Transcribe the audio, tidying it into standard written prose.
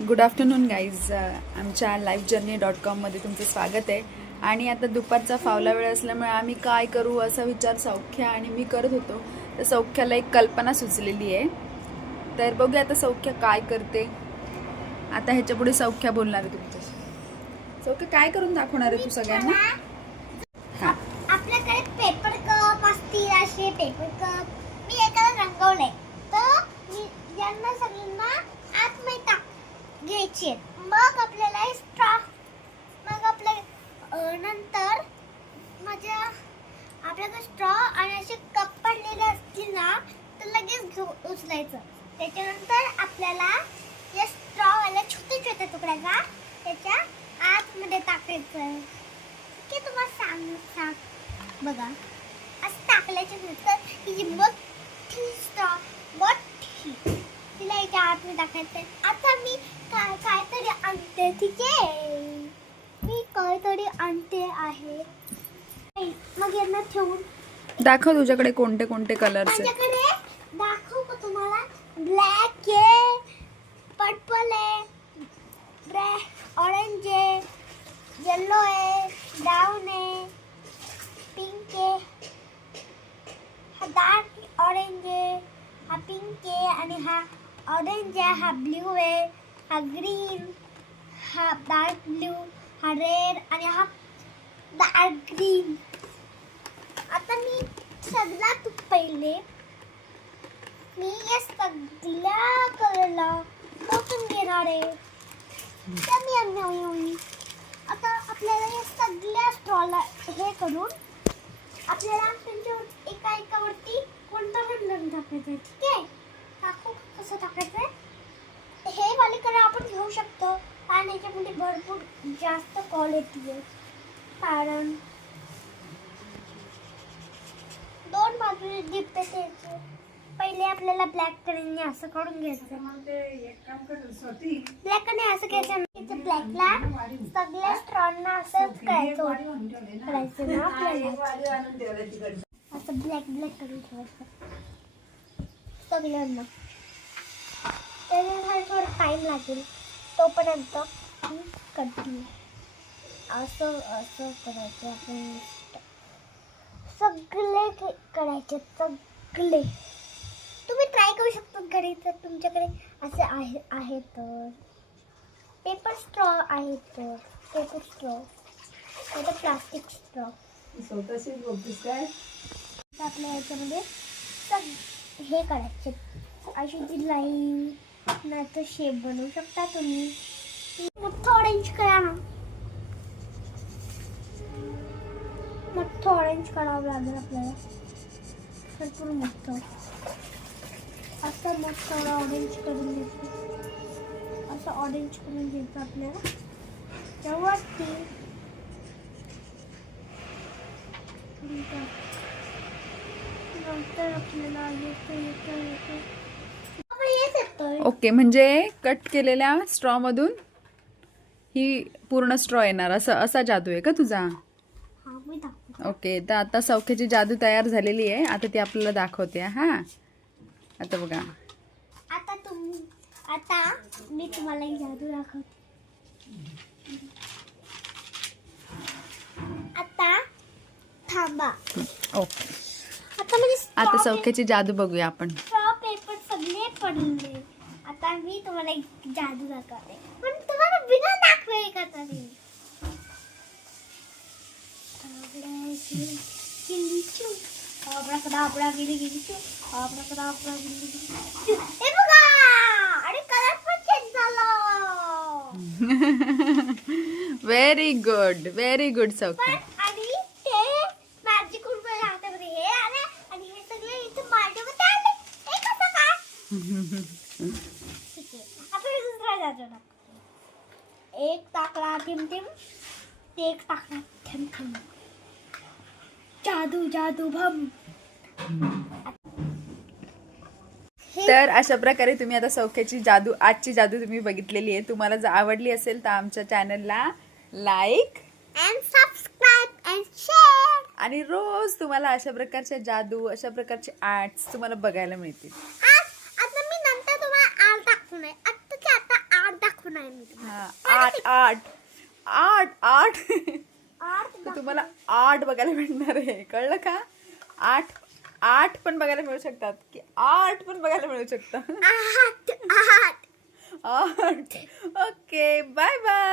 Good afternoon guys. आमच्या lifejourney.com मध्ये तुमचं स्वागत आहे. आणि आता दुपारचा फावला वेळ असल्यामुळे आम्ही काय करू असा विचार सौख्या आणि मी करत होतो. तर सौख्याला एक कल्पना सुचलेली आहे. तर बघूया आता सौख्या काय करते. आता ह्याच्या पुढे सौख्या बोलणार आहे तुमच्याशी. सौख्या काय करून दाखवणार आहे तू सगळ्यांना? हां, आपल्याकडे पेपर कप असतील, असे पेपर कप मी एकाला रंगवले. तर यांना सगळ्यांना आतमध्ये घ्यायचे. मग आपल्याला स्ट्रॉ, मग आपल्या नंतर माझ्या आपल्याकडे स्ट्रॉ आणि असे कप पडलेले असतील ना तर लगेच उचलायचं. त्याच्यानंतर आपल्याला या स्ट्रॉवाला छोटे छोटे तुकड्याचा त्याच्या आतमध्ये टाकायचं. की तुम्हाला सांग बघा, असं टाकल्याच्या नंतर ही मोठी स्ट्रॉ मोठी तिला याच्या आतमध्ये टाकायचं. आता मी काहीतरी आणते, ठीक आहे, मी काहीतरी आणते आहे. मग यांना ठेवून दाखव तुझ्याकडे कोणते कोणते कलर्स आहेत. माझ्याकडे दाखवू का तुम्हाला? ब्लॅक आहे, पर्पल आहे, ऑरेंज आहे, येलो आहे, ब्राउन आहे, पिंक आहे, हा डार्क ऑरेंज आहे, हा पिंक आहे, आणि हा ऑरेंज आहे, हा ब्ल्यू आहे, हा ग्रीन, हा डार्क ब्ल्यू, हा रेड आणि हा डार्क ग्रीन. आता मी सगळ्यात पहिले मी या सगळ्या कलरला ओतून घेणार आहे. आता आपल्याला या सगळ्या स्ट्रॉला हे करून आपल्याला त्यांच्यावर एकावरती कोणता पण रंग टाकायचा आहे, ठीक आहे? टाकू कसं टाकायचं? हे वाले कलर आपण घेऊ शकतो आणि याच्यामध्ये भरपूर जास्त क्वालिटी आहे. कारण दोन बाजूने डिप द्यायचे. पहिले आपल्याला ब्लॅक कलरने असं करून घ्यायचं. ब्लॅक कलरने असं घ्यायचं. इथे ब्लॅकला सगळ्या स्ट्रॉना असंच करायचं ना आपल्याला. असं ब्लॅक करून ठेवायचं सगळ्यांना. त्याच्यासाठी थोडा टाईम लागेल, तोपर्यंत कंटिन्यू असं करायचं. आपण सगळे करायचे, सगळे. तुम्ही ट्राय करू शकता घरी जर तुमच्याकडे असे आहे तर. पेपर स्ट्रॉ आहे तर पेपर स्ट्रॉ, नाही तर प्लास्टिक स्ट्रॉ. आपल्या ह्याच्यामध्ये हे करायचे, अशी जी लाईन नाही तर शेप बनवू शकता तुम्ही. मोठं ऑरेंज करा ना, मोठं ऑरेंज करावं लागेल आपल्याला. भरपूर मोठं असं मोठं ऑरेंज करून घ्यायचं. असं ऑरेंज करून घ्यायचं आपल्याला. त्यावरती नंतर आपल्याला ओके, म्हणजे कट केलेल्या स्ट्रॉ मधून ही पूर्ण स्ट्रॉ येणार, असा जादू आहे का तुझा? ओके, तर आता सौख्याची जादू तयार झालेली आहे. आता ती आपल्याला दाखवते. हा, आता बघा. आता मी तुम्हाला एक जादू दाखवते. आता थांबा. ओके, आता आता सौख्याची जादू बघूया आपण. स्ट्रॉ पेपर सगळे पडले. आता मी तुम्हाला एक जादू दाखवते, पण तुम्हाला बिना दाखवे का तरी. हे बघा, अरे कलर पण चेंज झाला. Very good Saukhya. आणि ते मॅजिक उडवायला लागते बघ. हे आले आणि हे सगळे इथे माझ्यामध्ये आले. हे कसं काय? ठीक आहे, आपण दुसरा जादू टाकू. एक टाकला टिम टिम, एक टाकला थम थम. जादू भम. तर अशा प्रकारे तुम्ही आता सौख्याची जादू, आजची जादू तुम्ही बघितलेली आहे. तुम्हाला जर आवडली असेल तर आमच्या चॅनलला like and subscribe and share. आणि रोज तुम्हाला अशा प्रकारच्या जादू, अशा प्रकारचे आर्ट्स तुम्हाला बघायला मिळतील. आता मी नंतर तुम्हाला आर्ट दाखवणार. आता आर्ट दाखवणार. नाही मी तुम्हाला. हा 8 आठ तर तुम्हाला 8 बघायला मिळणार आहे, कळलं का? 8 पण बघायला मिळू शकतात की 8 पण बघायला मिळू शकतात. 8 8 ओके बाय बाय.